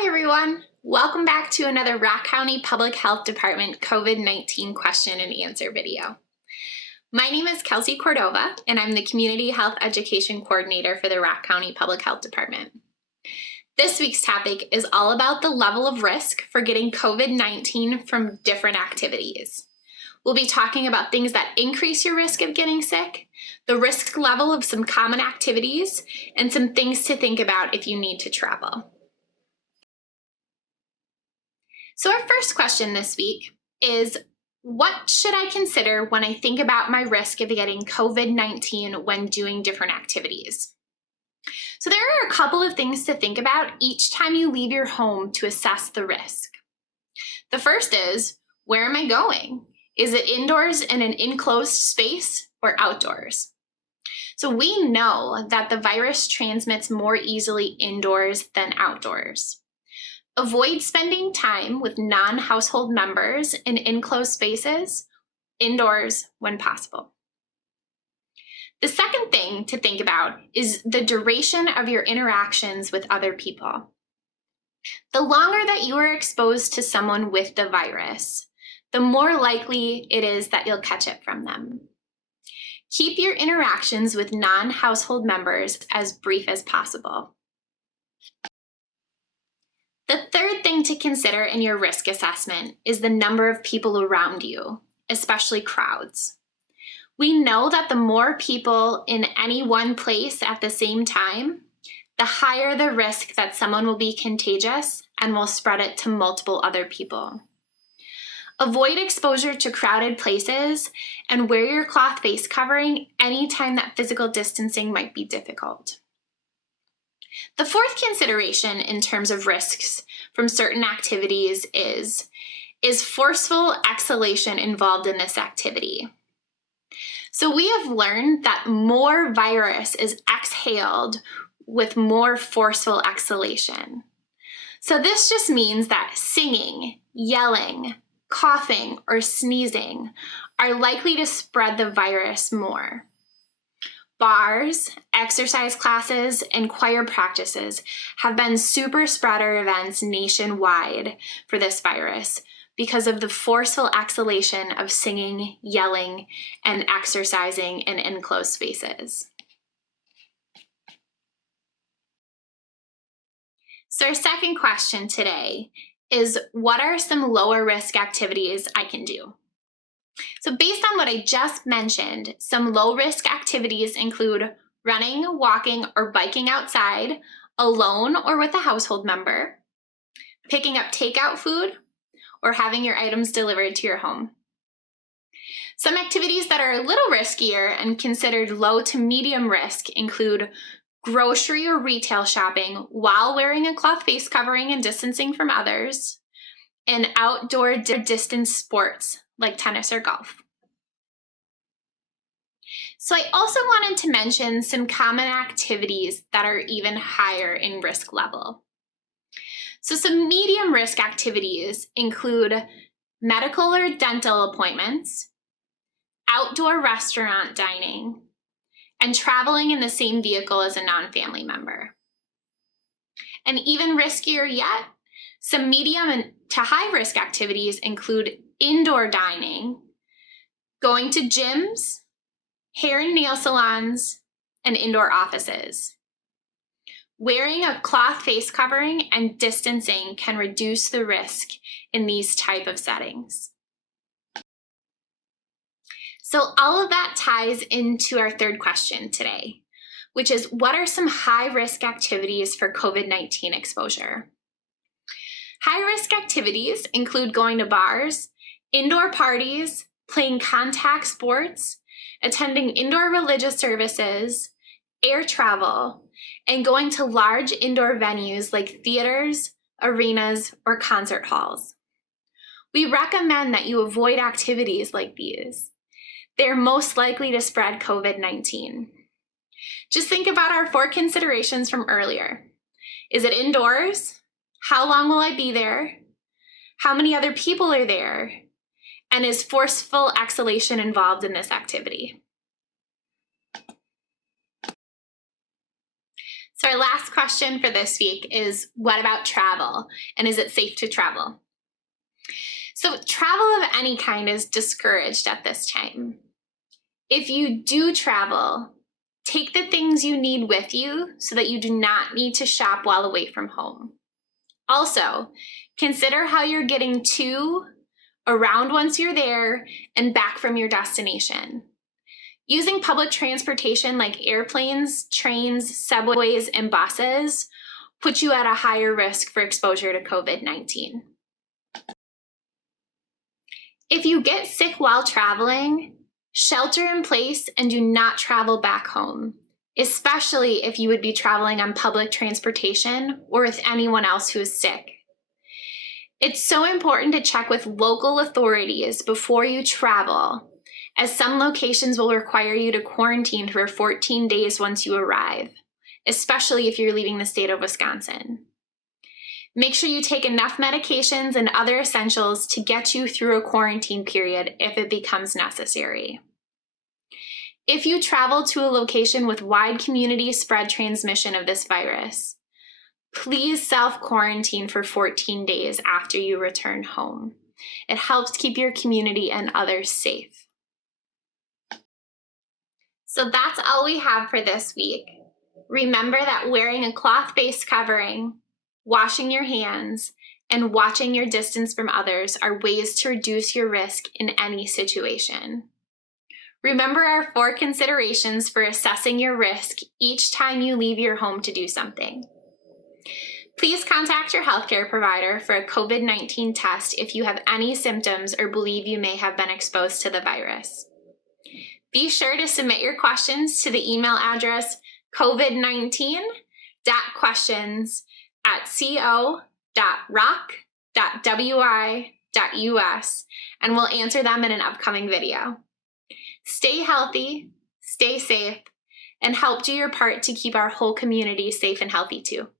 Hi everyone! Welcome back to another Rock County Public Health Department COVID-19 question and answer video. My name is Kelsey Cordova and I'm the Community Health Education Coordinator for the Rock County Public Health Department. This week's topic is all about the level of risk for getting COVID-19 from different activities. We'll be talking about things that increase your risk of getting sick, the risk level of some common activities, and some things to think about if you need to travel. So our first question this week is, what should I consider when I think about my risk of getting COVID-19 when doing different activities? So there are a couple of things to think about each time you leave your home to assess the risk. The first is, where am I going? Is it indoors in an enclosed space or outdoors? So we know that the virus transmits more easily indoors than outdoors. Avoid spending time with non-household members in enclosed spaces, indoors when possible. The second thing to think about is the duration of your interactions with other people. The longer that you are exposed to someone with the virus, the more likely it is that you'll catch it from them. Keep your interactions with non-household members as brief as possible. The third thing to consider in your risk assessment is the number of people around you, especially crowds. We know that the more people in any one place at the same time, the higher the risk that someone will be contagious and will spread it to multiple other people. Avoid exposure to crowded places and wear your cloth face covering anytime that physical distancing might be difficult. The fourth consideration in terms of risks from certain activities is forceful exhalation involved in this activity? So we have learned that more virus is exhaled with more forceful exhalation. So this just means that singing, yelling, coughing, or sneezing are likely to spread the virus more. Bars, exercise classes, and choir practices have been super spreader events nationwide for this virus because of the forceful exhalation of singing, yelling, and exercising in enclosed spaces. So our second question today is, what are some lower risk activities I can do? So based on what I just mentioned, some low-risk activities include running, walking, or biking outside, alone or with a household member, picking up takeout food, or having your items delivered to your home. Some activities that are a little riskier and considered low to medium risk include grocery or retail shopping while wearing a cloth face covering and distancing from others, and outdoor distance sports like tennis or golf. So I also wanted to mention some common activities that are even higher in risk level. So some medium risk activities include medical or dental appointments, outdoor restaurant dining, and traveling in the same vehicle as a non-family member. And even riskier yet, some medium to high risk activities include indoor dining, going to gyms, hair and nail salons, and indoor offices. Wearing a cloth face covering and distancing can reduce the risk in these type of settings. So all of that ties into our third question today, which is, what are some high-risk activities for COVID-19 exposure? High-risk activities include going to bars, indoor parties, playing contact sports, attending indoor religious services, air travel, and going to large indoor venues like theaters, arenas, or concert halls. We recommend that you avoid activities like these. They're most likely to spread COVID-19. Just think about our 4 considerations from earlier. Is it indoors? How long will I be there? How many other people are there? And is forceful exhalation involved in this activity? So our last question for this week is, what about travel? And is it safe to travel? So travel of any kind is discouraged at this time. If you do travel, take the things you need with you so that you do not need to shop while away from home. Also, consider how you're getting to, around once you're there, and back from your destination. Using public transportation like airplanes, trains, subways, and buses puts you at a higher risk for exposure to COVID-19. If you get sick while traveling, shelter in place and do not travel back home, especially if you would be traveling on public transportation or with anyone else who is sick. It's so important to check with local authorities before you travel, as some locations will require you to quarantine for 14 days once you arrive, especially if you're leaving the state of Wisconsin. Make sure you take enough medications and other essentials to get you through a quarantine period if it becomes necessary. If you travel to a location with wide community spread transmission of this virus, please self-quarantine for 14 days after you return home. It helps keep your community and others safe. So that's all we have for this week. Remember that wearing a cloth face covering, washing your hands, and watching your distance from others are ways to reduce your risk in any situation. Remember our 4 considerations for assessing your risk each time you leave your home to do something. Please contact your healthcare provider for a COVID-19 test if you have any symptoms or believe you may have been exposed to the virus. Be sure to submit your questions to the email address covid19.questions@co.rock.wi.us, and we'll answer them in an upcoming video. Stay healthy, stay safe, and help do your part to keep our whole community safe and healthy too.